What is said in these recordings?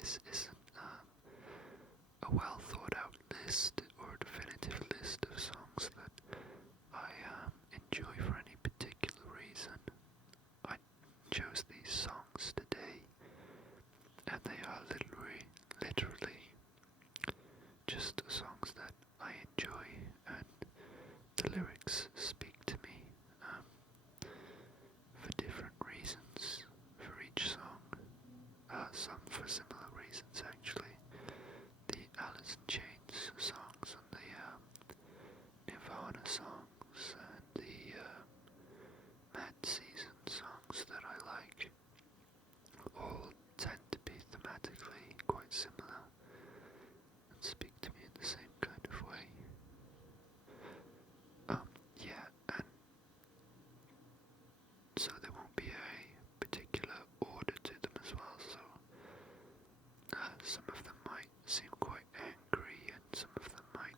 this isn't a well thought out list or a definitive list of songs that I enjoy for any particular reason. I chose these songs today, and they are literally just songs that I enjoy, and the lyrics speak to me for different reasons for each song. Some for similar reasons, actually. The Alice in Chains songs and the Nirvana songs and the Mad Season songs that I like all tend to be thematically quite similar and speak to me in the same kind of way. Yeah, and so there won't be a particular order to them as well, so some of them might seem quite angry and some of them might,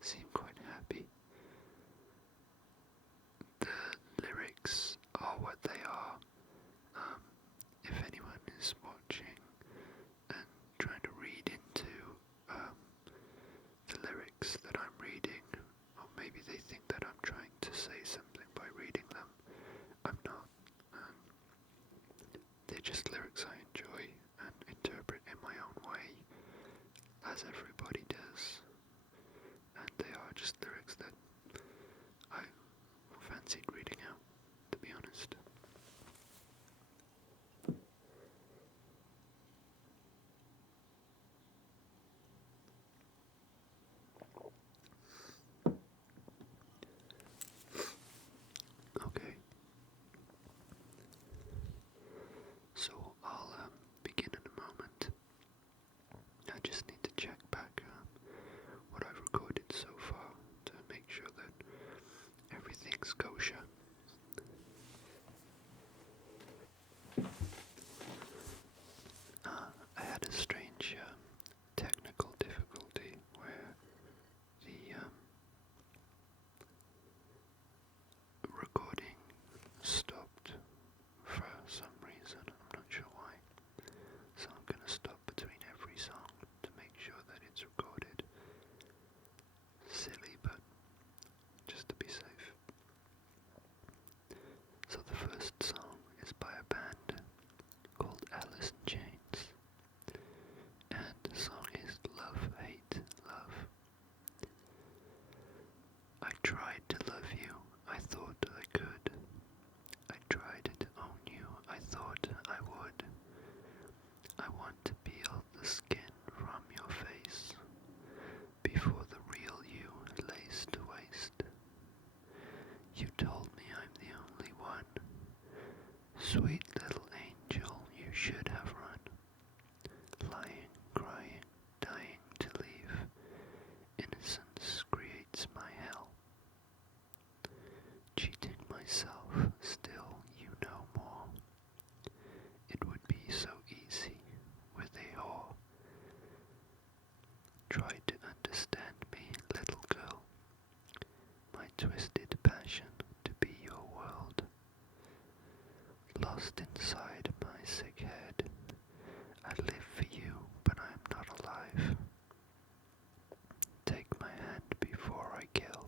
seem quite happy. The lyrics are what they are. If anyone is watching and trying to read into the lyrics that I'm reading, or maybe they think that I'm trying to say something by reading them, I'm not. They're just lyrics I enjoy and interpret in my own way, as everybody does. And they are just lyrics that I fancied reading out, to be honest. Okay. So I'll begin in a moment. I just need to check back what I've recorded so far to make sure that everything's kosher. I had a strange technical difficulty where the recording stopped for some reason. I'm not sure why. So I'm going to stop between every song to make sure that it's recorded. Silly, but just to be safe. So the first song is by a band called Alice in Chains, and the song is Love, Hate, Love. I tried to love you, I thought I could. I tried to own you, I thought I would. I want to peel the skin from your face before the real you lays to waste. You told me I'm the only one. Sweet little angel, you should have run. Lying, crying, dying to leave. Innocence creates my hell. Cheating myself, still you know more. It would be so easy with a whore. Try to understand me, little girl. My twisted passion to be your world. Lost inside my sick head. I live for you, but I'm not alive. Take my hand before I kill.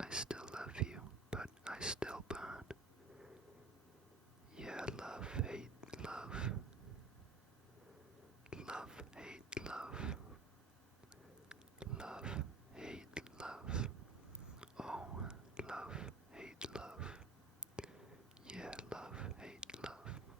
I still love you, but I still burn. Yeah, love, hate, love. Love, hate, love. Love, hate, love. Oh, love, hate, love. Yeah, love, hate, love.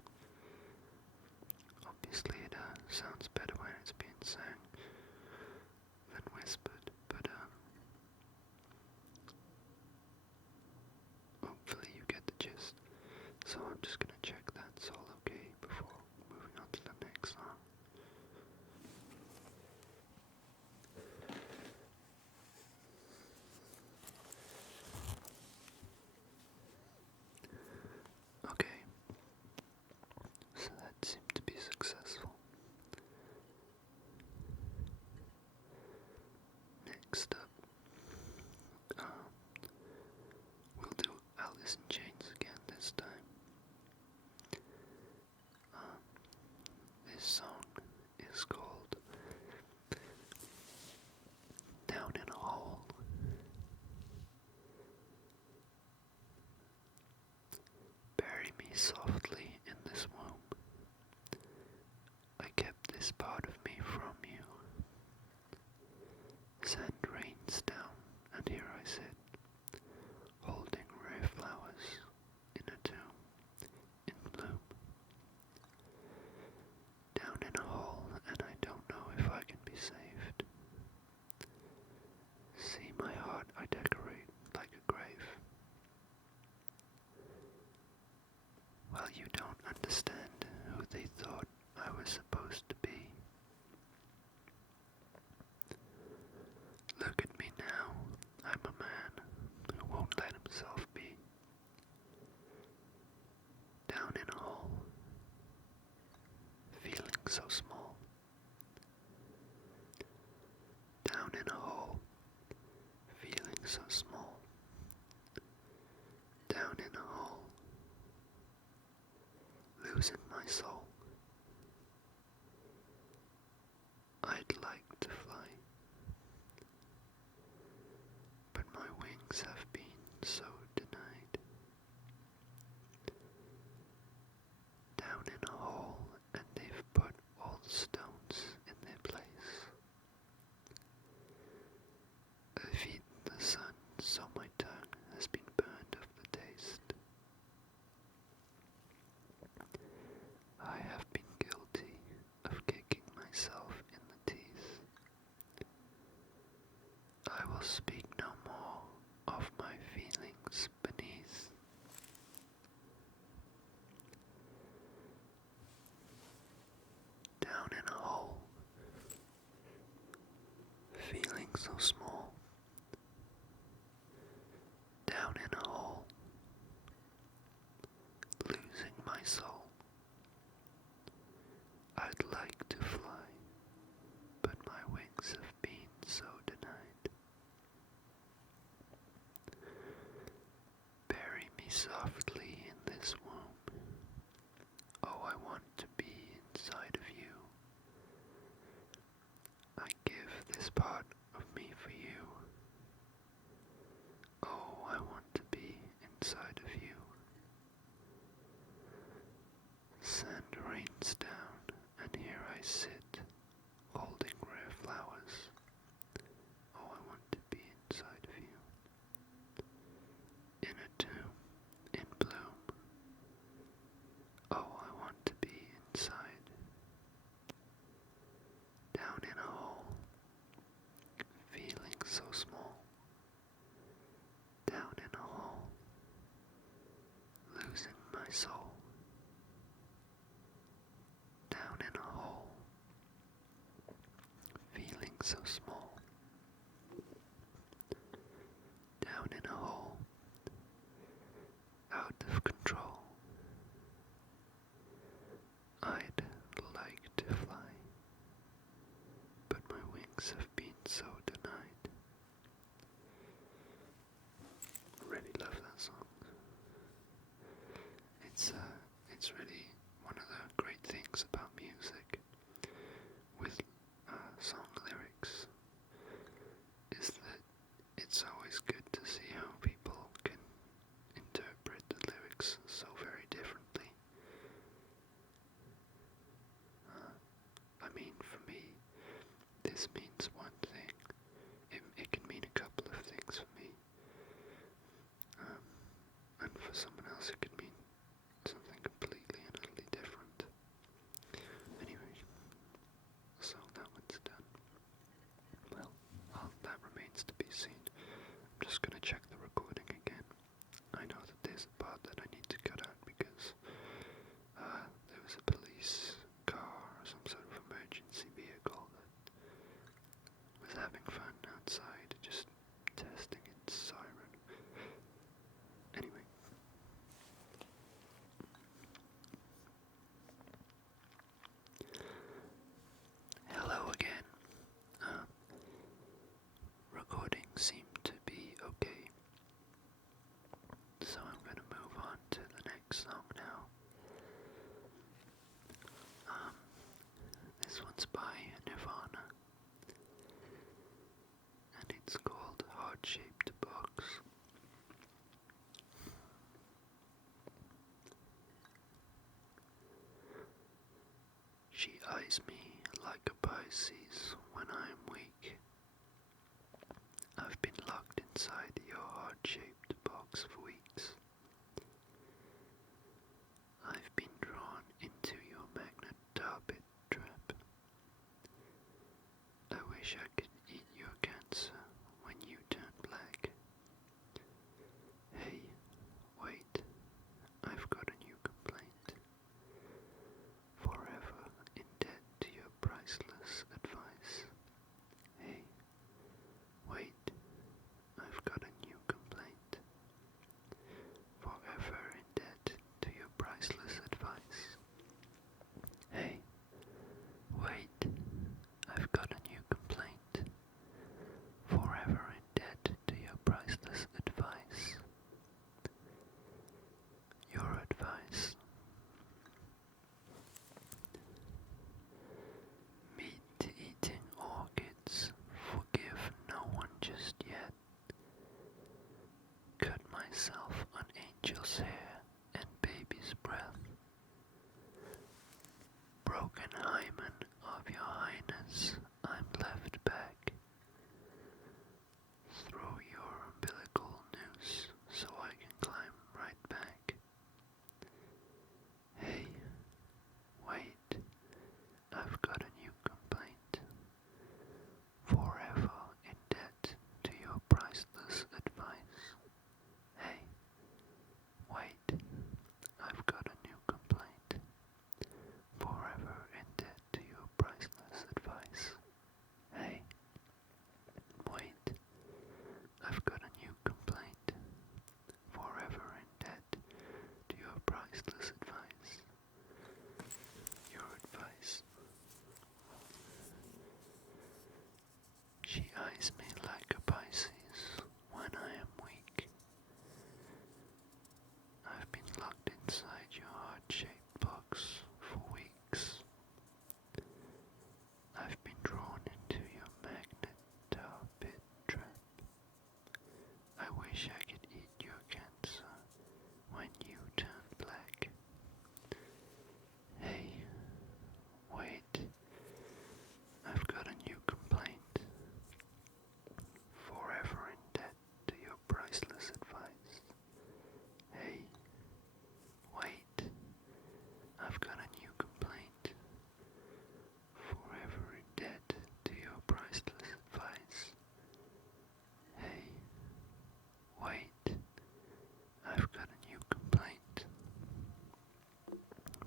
Bury me softly in this womb. I kept this part of me from you. Sand rains down, and here I sit, holding rare flowers in a tomb in bloom. Down in a hole, and I don't know if I can be saved. See my heart I decorate like a grave. Well, you don't understand who they thought I was supposed to be. Look at me now, I'm a man who won't let himself be. Down in a hole, feeling so small. Down in a hole, feeling so small. Down in a hole, losing my soul. I'd like to fly, but my wings have been so denied. Down in a hole, and they've put all the stones in their place. I've eaten the sun, so my tongue has been burned of the taste. I have been guilty of kicking myself in the teeth. I will speak no more of my feelings beneath. Down in a hole, feeling so small. Down in a hole, losing my soul. I'd like to fly, but my wings have been so denied. Bury me softly in this womb. Oh, I want to be inside of you. I give this part of me for you. Oh, I want to be inside of you. Sand rains down, and here I sit, holding rare flowers. Oh, I want to be inside of you. In a tomb, in bloom. Oh, I want to be inside. Down in a hole, feeling so small. Down in a hole, losing my soul. Down in a hole, feeling so small. Down in a hole, out of control. I'd like to fly, but my wings have been so denied. I really love that song. It's really one of the great things about music with song lyrics is that it's always good to see how people can interpret the lyrics so very differently. I mean, for me, this means one thing. It can mean a couple of things for me. And for someone else it could mean something completely and utterly different. Anyway, so that one's done. Well, that remains to be seen. I'm just going to check the recording again. I know that there's a part that I need to cut out because there was a police car or some sort of emergency vehicle that was having fun outside, just testing its siren. Anyway. Hello again. Recording seemed to be okay. So I'm going to move on to the next song now. This one's by Nirvana. And it's called Heart-Shaped Box. eyes me like a Pisces when I'm weak. I've been locked inside your heart-shaped box for weeks. I've been drawn into your magnet carpet trap. I wish I could eat your cancer when you turn black. Hey, wait, I've got a new complaint. Forever in debt to your priceless advice. Hey, wait, I've got a new complaint. Forever in debt to your priceless advice. Hey, wait, I've got a new complaint. Forever in debt to your priceless advice. Your advice. Meat-eating orchids, forgive no one just yet. Cut myself on angel's hair and baby's breath. Broken hymen of your highness, I'm left back. Throw your umbilical noose so I can climb right back. Hey, wait, I've got a new complaint. Forever in debt to your priceless advice. Hey, wait, I've got a new complaint. Forever in debt to your priceless advice. Hey, wait, I've got a new complaint. Forever in debt to your priceless advice. Your advice. She eyes me like a Pisces when I am weak. I've been locked inside your heart-shaped box for weeks. I've been drawn into your magnet pit trap. I wish I could eat your cancer when you turn black. Hey, wait, I've got a new complaint. Forever in debt to your priceless advice. Hey, wait, I've got a new complaint. Forever in debt to your priceless advice. Hey, wait, I've got a new complaint.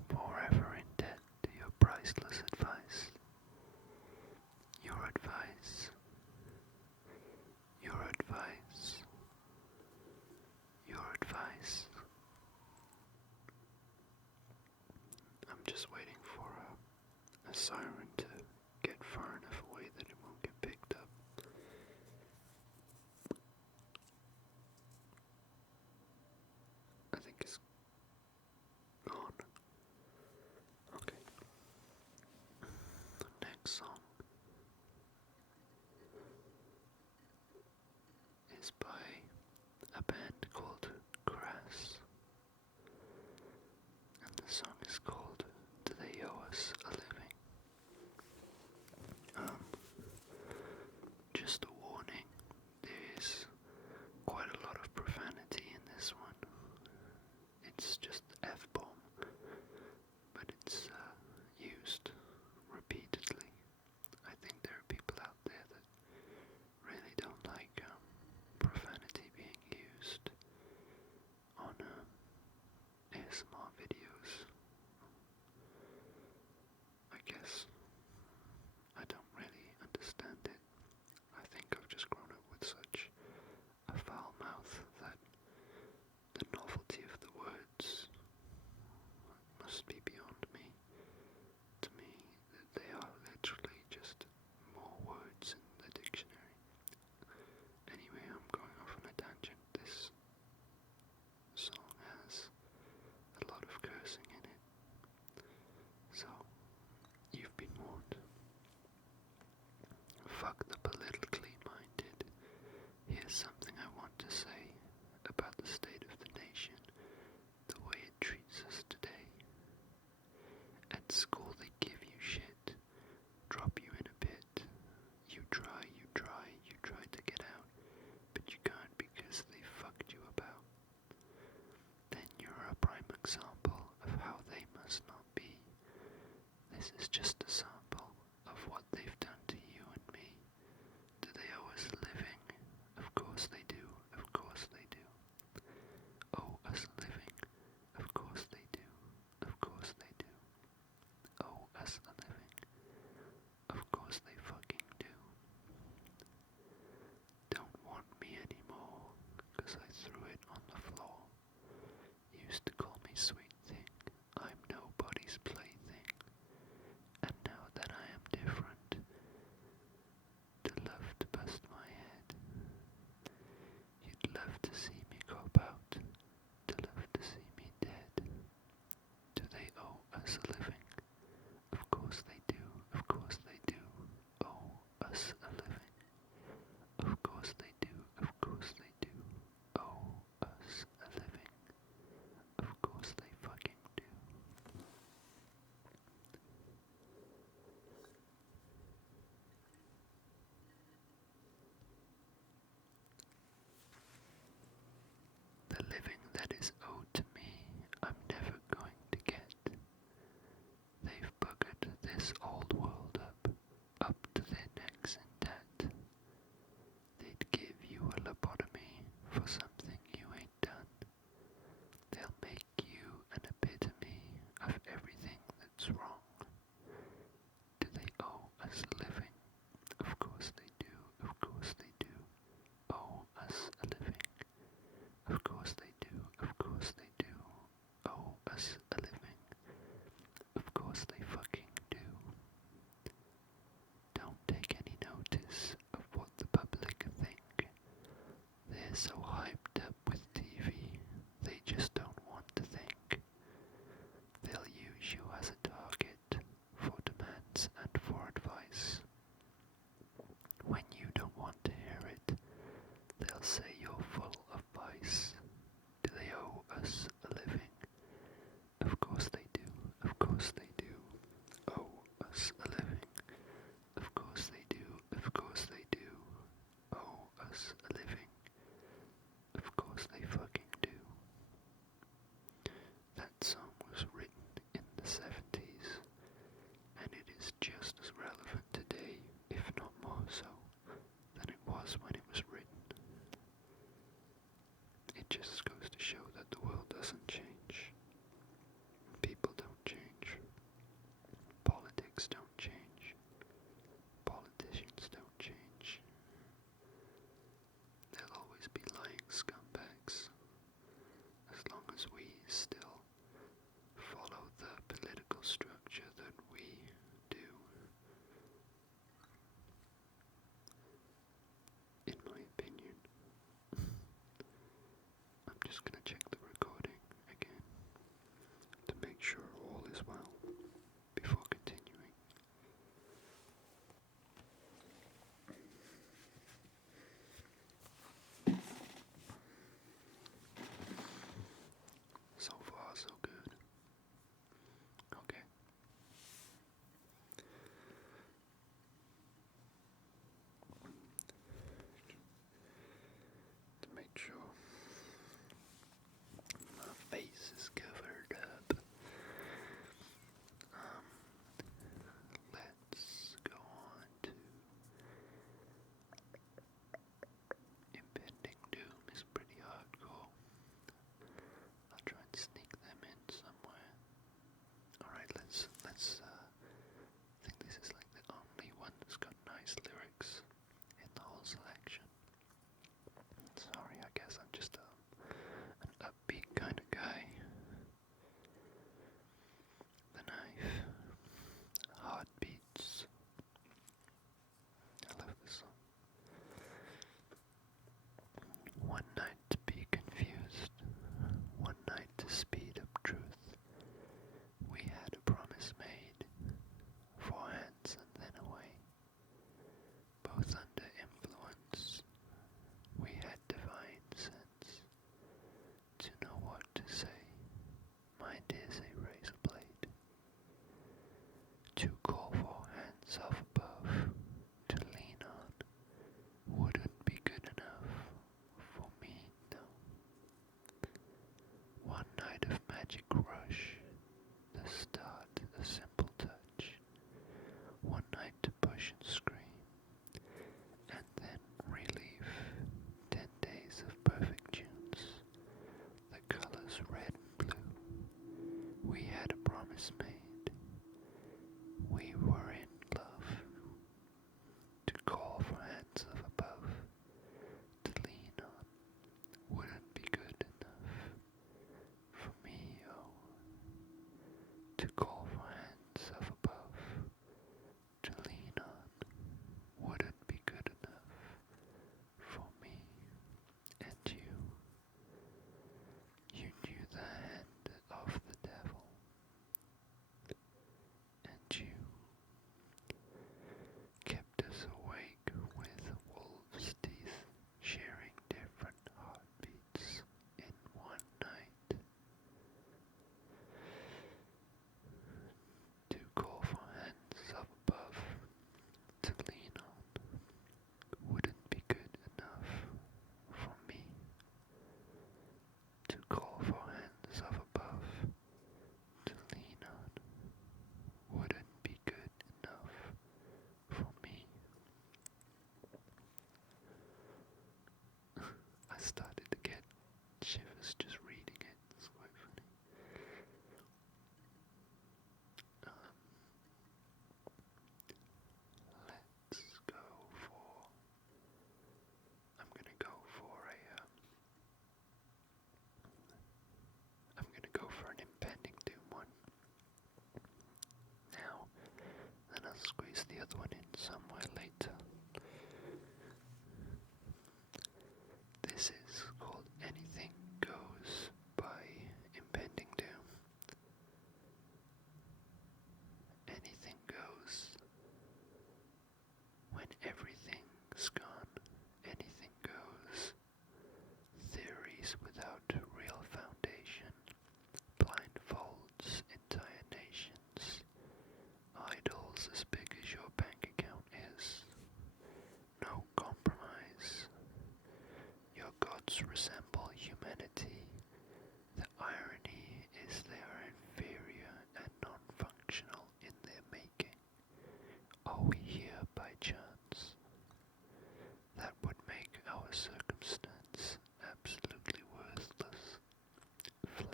Forever in debt to your priceless advice. Your advice. Your advice. Your advice. I'm just waiting for a siren to get far enough away that it won't get picked up. I think it's gone. Okay. The next song is by a band called Grass, and the song is called Do They Owe Us a Living? Just a warning, there's quite a lot of profanity in this one. It's just the F-bomb, but it's used repeatedly. I think there are people out there that really don't like profanity being used on ASMR videos. This is just a sample of what they've done to you and me. Do they owe us living? Of course they do, of course they do. Owe us living? Of course they do, of course they do. Owe us a living? Of course they fucking do. Don't want me anymore, 'cause I threw it on the floor. Used to call me sweet thing, I'm nobody's plaything. And now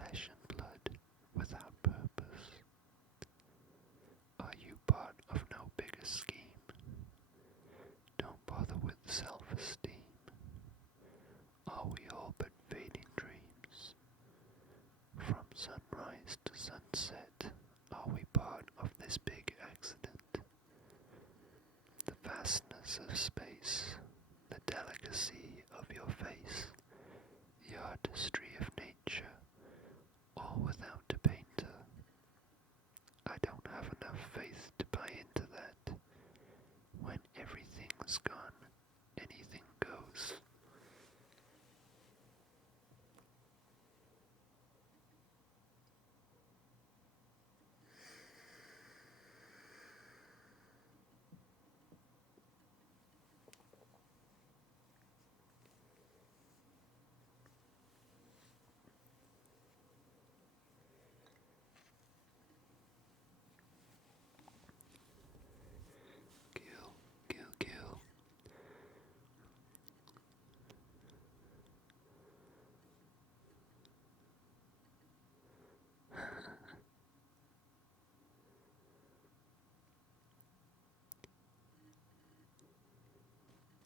flesh and blood without purpose? Are you part of no bigger scheme? Don't bother with self-esteem. Are we all but fading dreams? From sunrise to sunset, are we part of this big accident? The vastness of space, the delicacy of your face, the artistry of nature, all without a painter. I don't have enough faith to buy into that. When everything's gone, anything goes. Kill, kill, kill.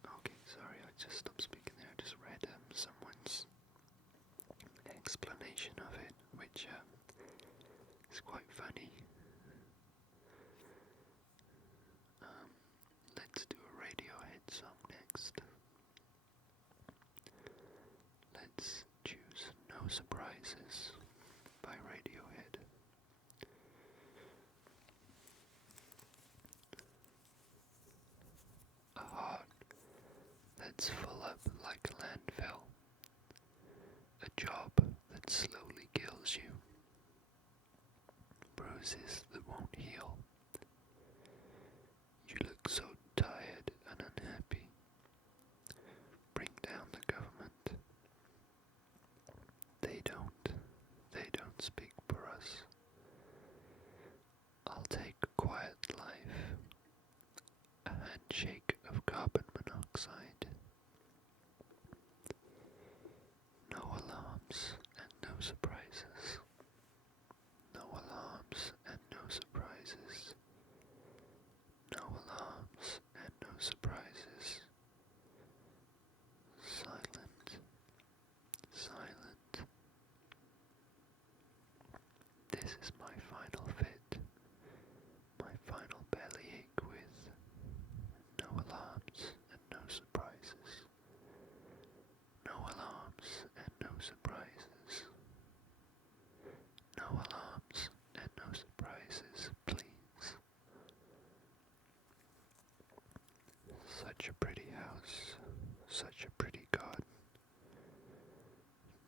Okay, sorry, I just stopped speaking there. I just read someone's explanation of it, which is quite funny. Let's do a Radiohead song next. Let's choose No Surprises by Radiohead. A heart that's full up like a landfill. A job that slowly kills you. Bruises that won't heal. You look so tired and unhappy. Bring down the government. They don't speak for us. I'll take a quiet life. A handshake of carbon monoxide. No alarms and no surprises. No alarms and no surprises. No alarms and no surprises. Silent, silent. This is my final fit, my final bellyache with no alarms and no surprises. No alarms and no surprises. No alarms and no surprises, please. Such a pretty house, such a pretty garden.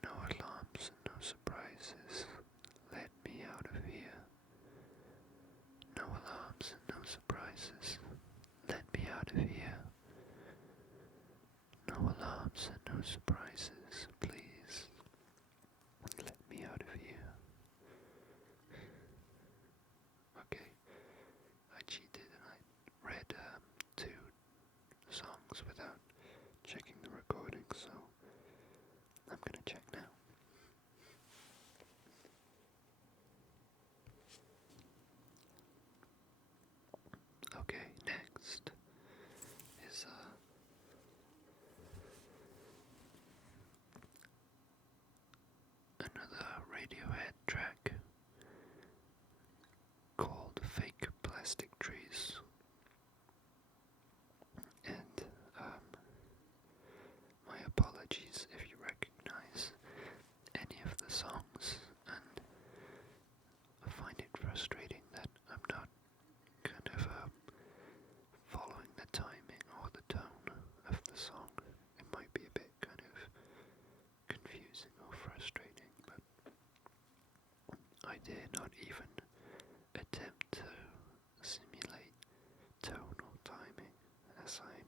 No alarms and no surprises. Let me out of here. No alarms and no surprises. Let me out of here. No alarms and no surprises, please. Let me out of here. Okay, I cheated and I read two songs without checking the recording, so I'm gonna check now. Okay, next is another Radiohead track called Fake Plastic Trees. And my apologies if you recognize any of the songs, and I find it frustrating that I'm not kind of following the timing or the tone of the song. It might be a bit kind of confusing or frustrating, but I dare not even attempt to simulate tone or timing, as I'm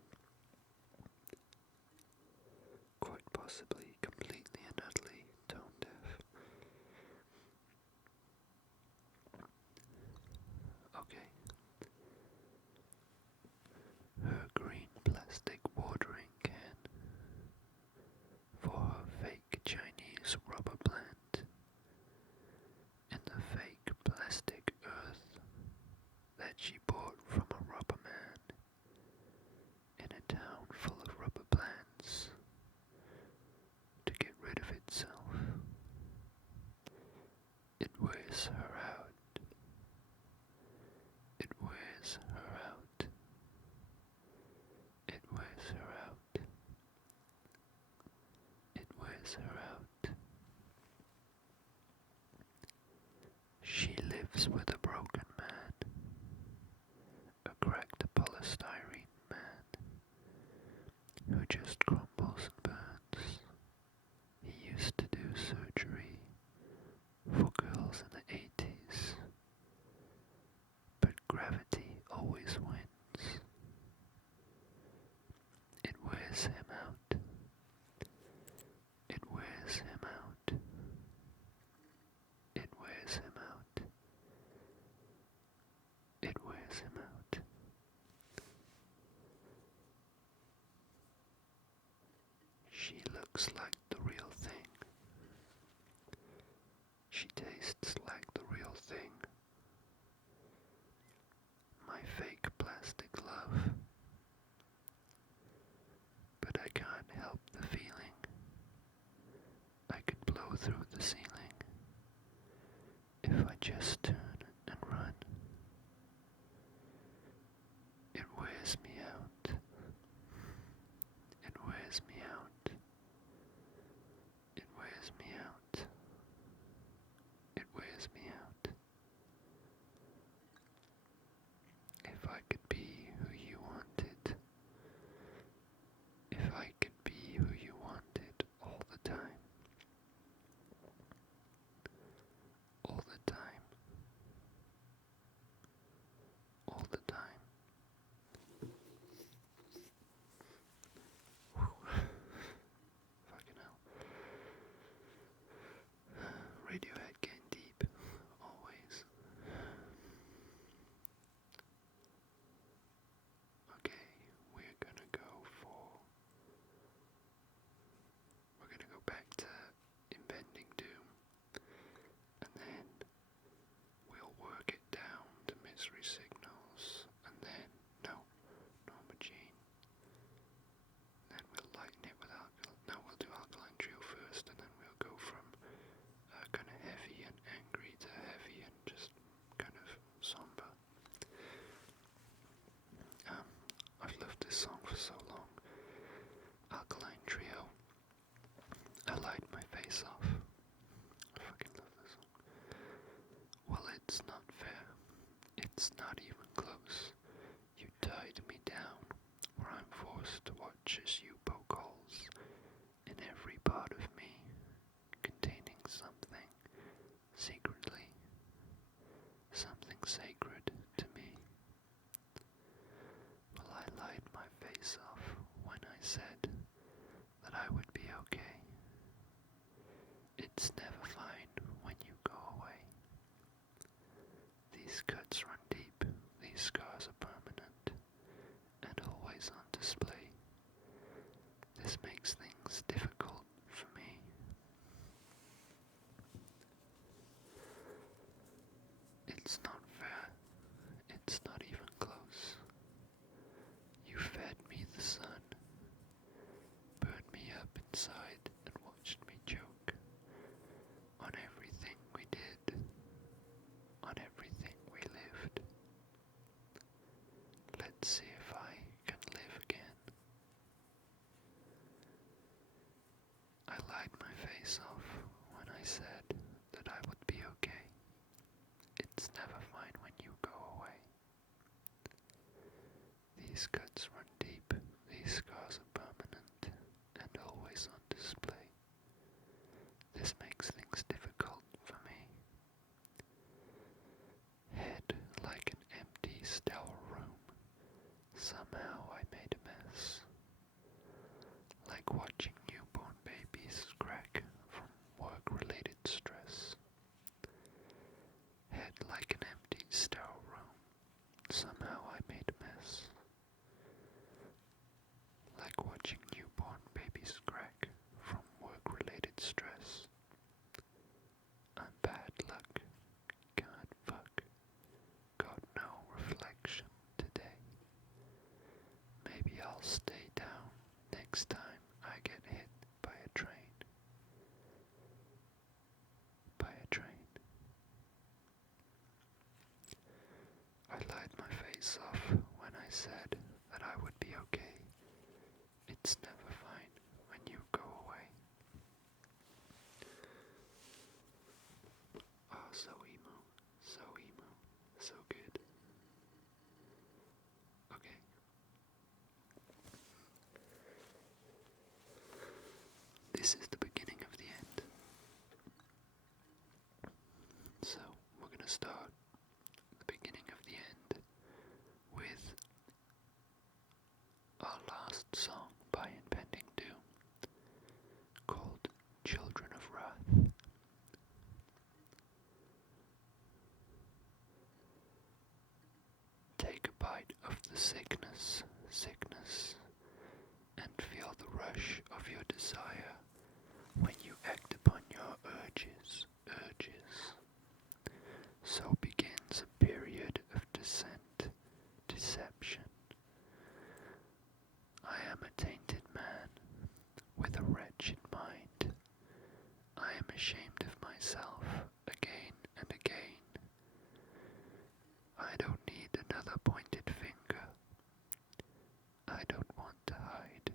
quite possibly completely and utterly tone deaf. Okay. Her green plastic watering can for her fake Chinese rubber plant. wears her out. It wears her out. It wears her out. It wears her out. She lives with a broken man, a cracked polystyrene man, who just crumbles and burns. He used to do surgery for girls in the 80s, but gravity always wins. It wears him out. It wears him out. It wears him out. It wears him out. She looks like the real thing. She tastes like the real thing. My fake plastic love. But I can't help the feeling. I could blow through the ceiling if I just turn and run. It wears me out. It wears me out. It wears me out. It wears me out. If I could be who you wanted. If I could be who you wanted all the time. All the time. All the time. Fucking hell. Radiohead getting deep, always. Okay, we're gonna go back to Impending Doom, and then we'll work it down to Misery Signals, and then, Norma Jean. Then we'll lighten it with we'll do Alkaline Trio first, and then we'll go from kind of heavy and angry to heavy and just kind of somber. I've loved this song for so long. Alkaline Trio. I lied my face off. I fucking love this song. Well, it's not fair. It's not even close. You tied me down, where I'm forced to watch as you poke holes in every part of me, containing something, secretly, something sacred to me. Well, I lied my face off when I said that I would be okay. It's never fine when you go away. These cuts run deep, these scars are permanent, and always on display. This makes things difficult for me. It's not fair, it's not even close. You fed me the sun, burned me up inside and watched me choke on everything we did, on everything we lived. Let's see if I can live again. I lied my face off when I said that I would be okay. It's never fine when you go away. These cuts run deep, these scars are permanent, and always on display. This makes things difficult for me. Head like an empty, sterile room. Somehow I made a mess. Like watching newborn babies crack from work-related stress. Head like an empty, sterile room. Somehow I made a mess. Like watching newborn babies crack from work-related stress. I'm bad luck. Can't fuck. Got no reflection today. face off when I said that I would be okay. It's never fine when you go away. Oh, so emo, so good. Okay. This is the beginning of the end. So, we're gonna start the beginning of the end with our last song by Impending Doom called Children of Wrath. Take a bite of the sickness, and feel the rush of your desire when you act upon your urges. So begins a period of deception. I am a tainted man with a wretched mind. I am ashamed of myself again and again. I don't need another pointed finger. I don't want to hide.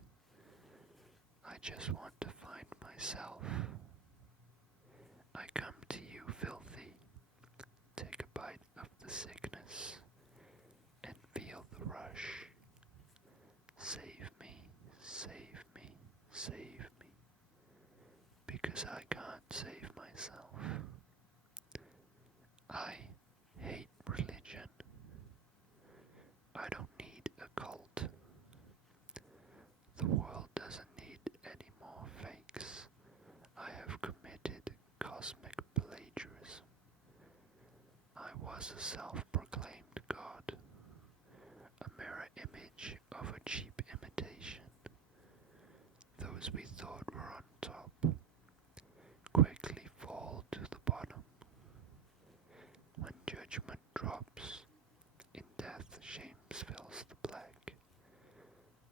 I just want to find myself. I come to you filthy. Take a bite of the sickness and feel the rush. Save me, save me, save me, because I can't save myself. I hate religion. I don't need a cult. The world doesn't need any more fakes. I have committed cosmic plagiarism. I was a self-proclaimed god, a mirror image of a cheap imitation. Those we thought were on top quickly fall to the bottom. When judgment drops, in death shame fills the black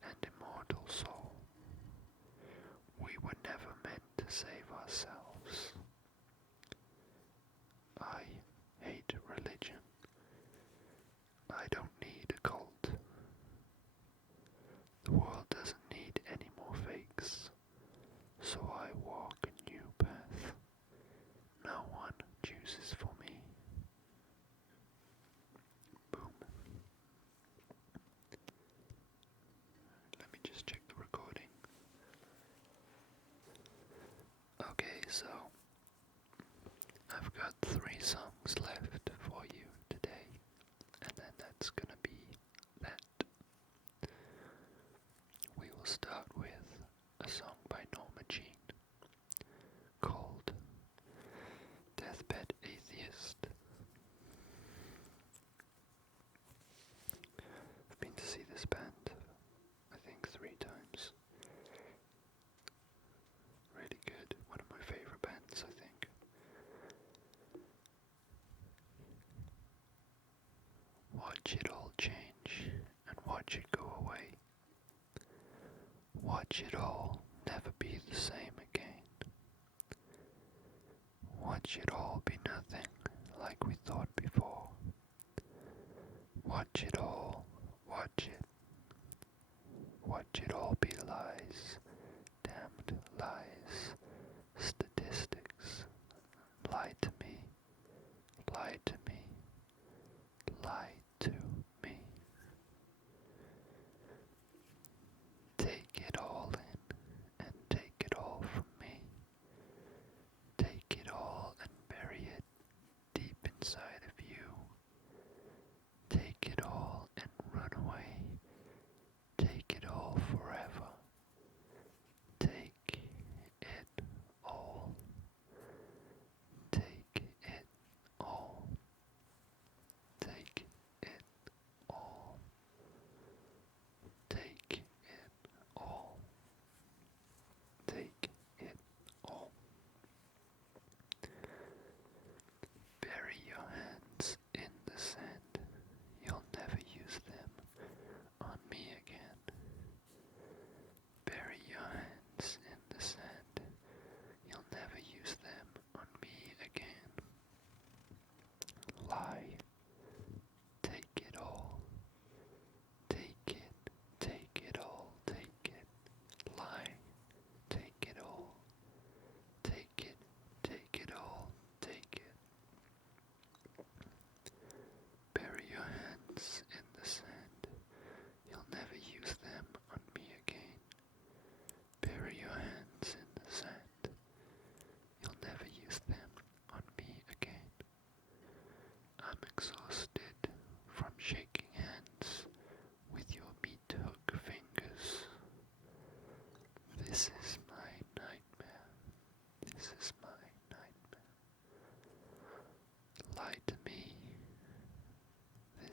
and immortal soul. We were never meant to save ourselves. I hate religion. I don't need a cult. The world doesn't need any more fakes, so I walk a new path. No one chooses for me. Boom. Let me just check the recording. Okay, so I've got 3 songs left for you today, and then that's gonna be that. We will start with a song by Norma Jean called Deathbed Atheist. I've been to see this band, I think 3 times. Really good, one of my favorite bands, I think. Watch it all change and watch it go away. Watch it all never be the same again. Watch it all be nothing like we thought before. Watch it all, watch it all be lies, damned lies, statistics. Lie to me, lie to me, lie to me. Take it all in and take it all from me. Take it all and bury it deep inside of you. Take it all and run away. Take it all forever.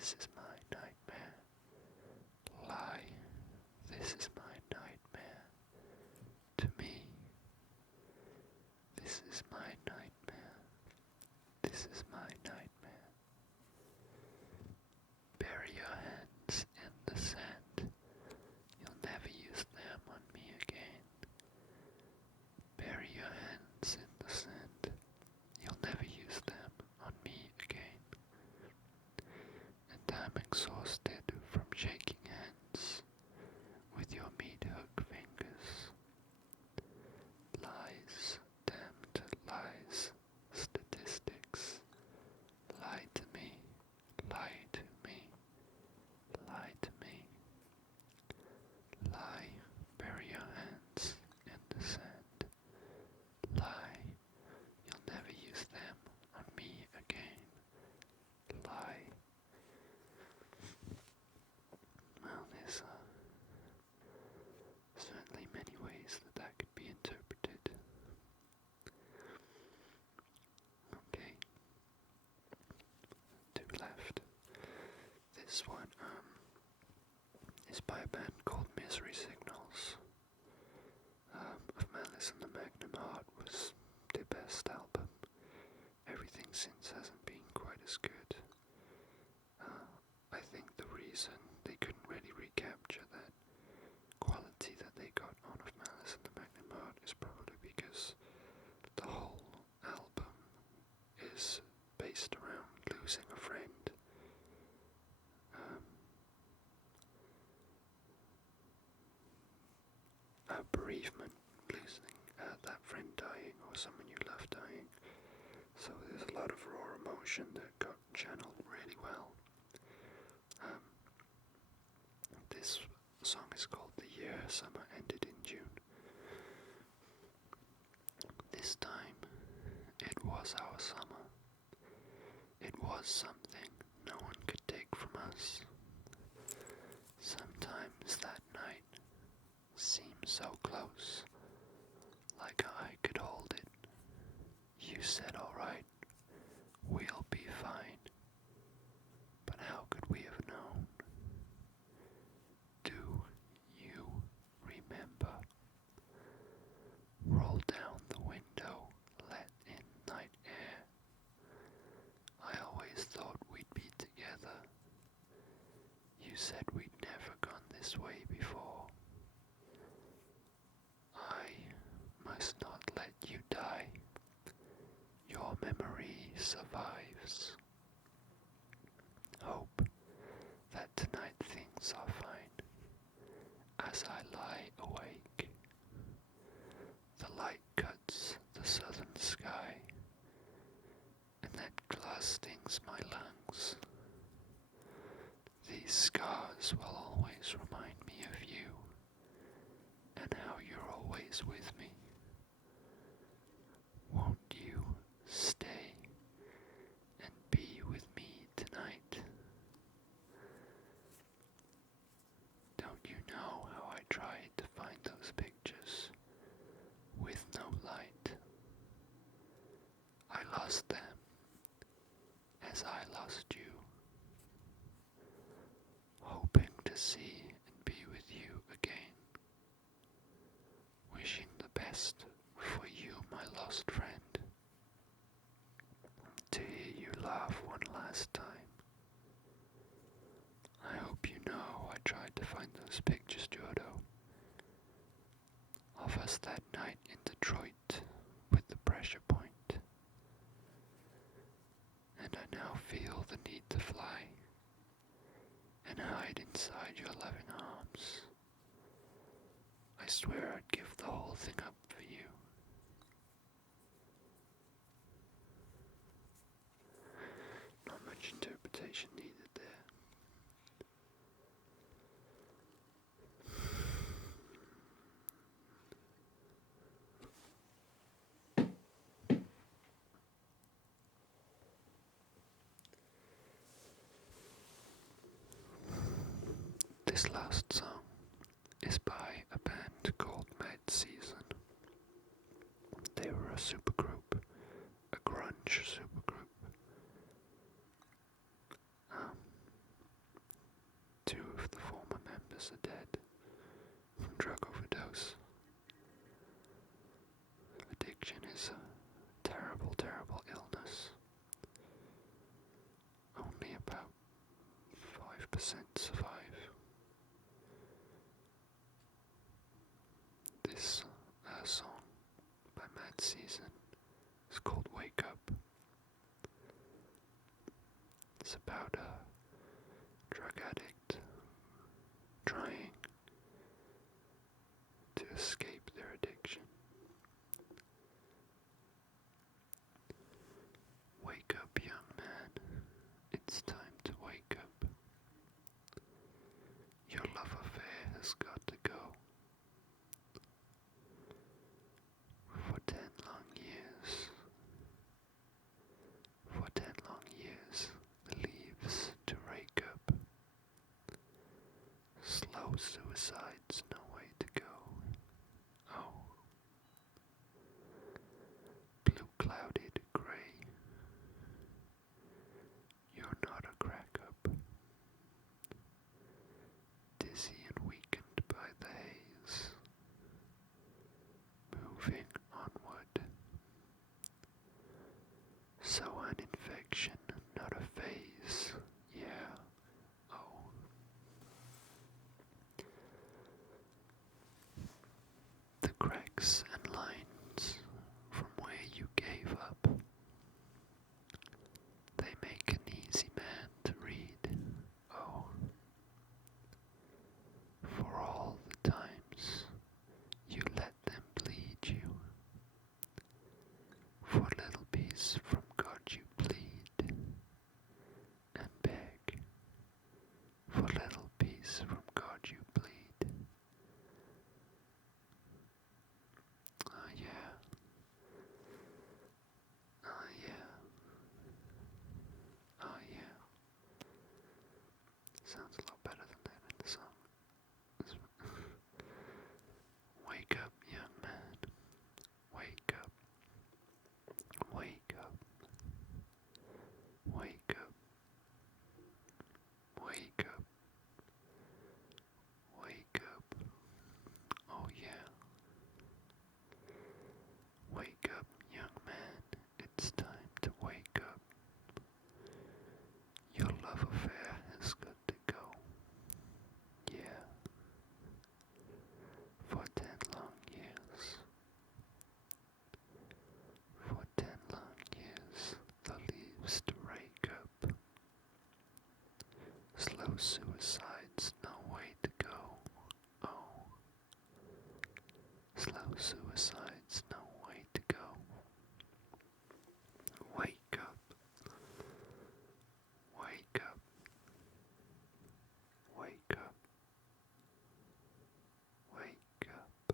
This is my nightmare. Lie. This is my nightmare. To me. This is my nightmare. This is my nightmare. Bury your hands in the sand. You'll never use them on me again. Bury your hands in the sand. You'll never use them on me again. And I'm exhausted from shaking hands with your meat hook fingers. Lies, damned lies, statistics. Lie to me, lie to me, lie to me. Lie, bury your hands in the sand. Lie, you'll never use them on me again. Lie. Well, there's certainly many ways that could be interpreted. Okay, two left. This one is by a band called Misery Signals. Of Malice and the Magnum Heart was their best album. Everything since hasn't been quite as good. I think the reason they couldn't really recapture that quality that they got out of Malice and the Magnum Heart is probably because the whole album is based around losing a friend. A bereavement, losing that friend dying or someone you love dying. So there's a lot of raw emotion that got channeled really well. This song is called The Year Summer Ended in June. This time, it was our summer. It was something no one could take from us. Sometimes that night seemed so close, like I could hold it. You said, alright, we'll be fine. But how could we have known? Do you remember? Roll down the window, let in night air. I always thought we'd be together. You said we'd never gone this way before. I must not let you die. Your memory survives. Hope that tonight things are fine. As I lie awake, the light cuts the southern sky, and that glass stings my lungs. These scars will always remind me of you, and how you're always with me. Won't you stay and be with me tonight? Don't you know how I tried to find those pictures with no light? I lost them as I lost you, hoping to see and be with you again, wishing the best for you, my lost friend, to hear you laugh one last time. I hope you know I tried to find those pictures, Jordo, of us that night in Detroit with the pressure point. And I now feel the need to fly and hide inside your loving arms. I swear I'd give the whole thing up for you. Not much interpretation needed there. This last song is by a band called Mad Season. They were a supergroup, a grunge supergroup. us are dead from drug overdose. Addiction is a terrible, terrible illness. Only about 5% survive. This song by Mad Season is called Wake Up. It's about a drug addict trying to escape their addiction. Wake up, young man. It's time to wake up. Your love affair has got to go. For 10 long years. For 10 long years, the leaves to rake up. Slow suicide's no way to go. Oh. Blue clouded grey. You're not a crack up. Dizzy and weakened by the haze. Moving onward. So an infection, not a phase. Yeah. Oh. The cracks and lines from where you gave up, they make an easy man to read. Oh. For all the times you let them bleed you, for a little peace from God you plead and beg, for a little peace from God you plead. Oh yeah, oh yeah, oh yeah. Sounds a lot better than that in the song. Wake up, young man. Wake up. Wake up. Wake up. Wake up. Wake up. Oh yeah. Wake up, young man. It's time to wake up. Your love affair has got to go. Yeah. For 10 long years. For 10 long years, the leaves to rake up. Slow suicide's no way to go. Oh. Slow suicide's no way to go. Wake up. Wake up. Wake up. Wake up.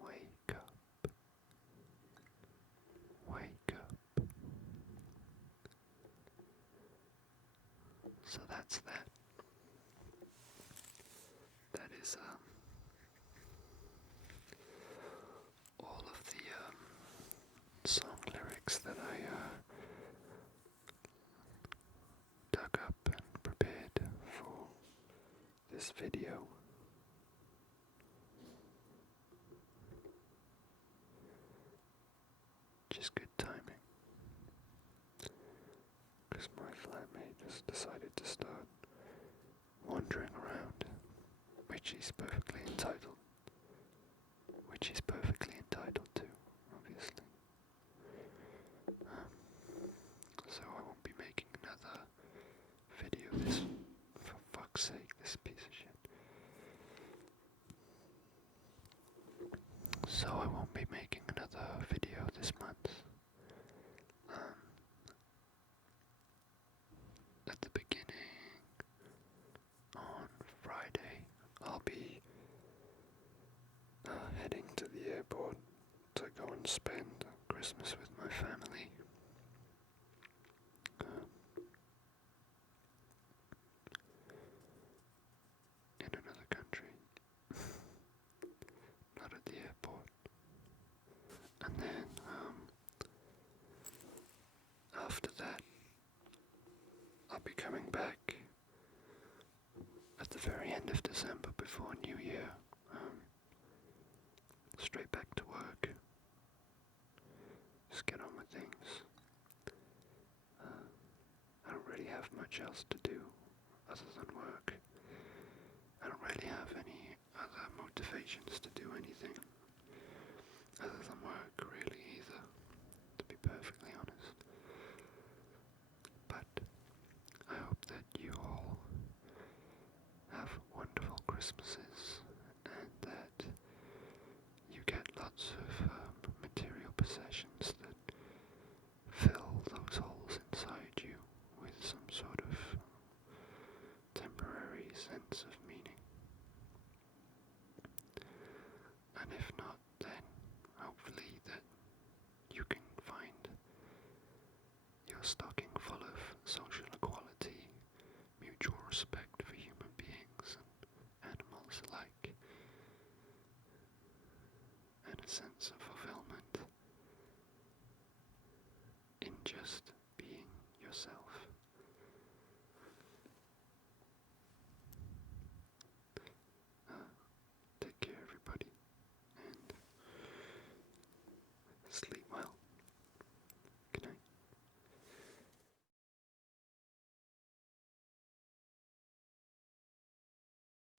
Wake up. Wake up. So that's that. That is all of the song lyrics that I dug up and prepared for this video. Just good timing, because my flatmate just decided to start wandering around, which he's perfectly entitled to, obviously. So I won't be making another video this, for fuck's sake, this piece of shit. So I won't be making another video this month. At the beginning, on Friday, I'll be heading to the airport to go and spend Christmas with my family. In another country. Not at the airport. And then, after that, I'll be coming back at the the very end of December before New Year. Straight back to work. Just get on with things. I don't really have much else to do other than work. I don't really have any other motivations to do anything other than work, really, either, to be perfectly honest. But I hope that you all have wonderful Christmases and that you get lots of material possessions that fill those holes inside you with some sort of temporary sense of meaning. And if not, then hopefully that you can find your stocking full of social equality, mutual respect for human beings and animals alike, and a sense of fulfillment in just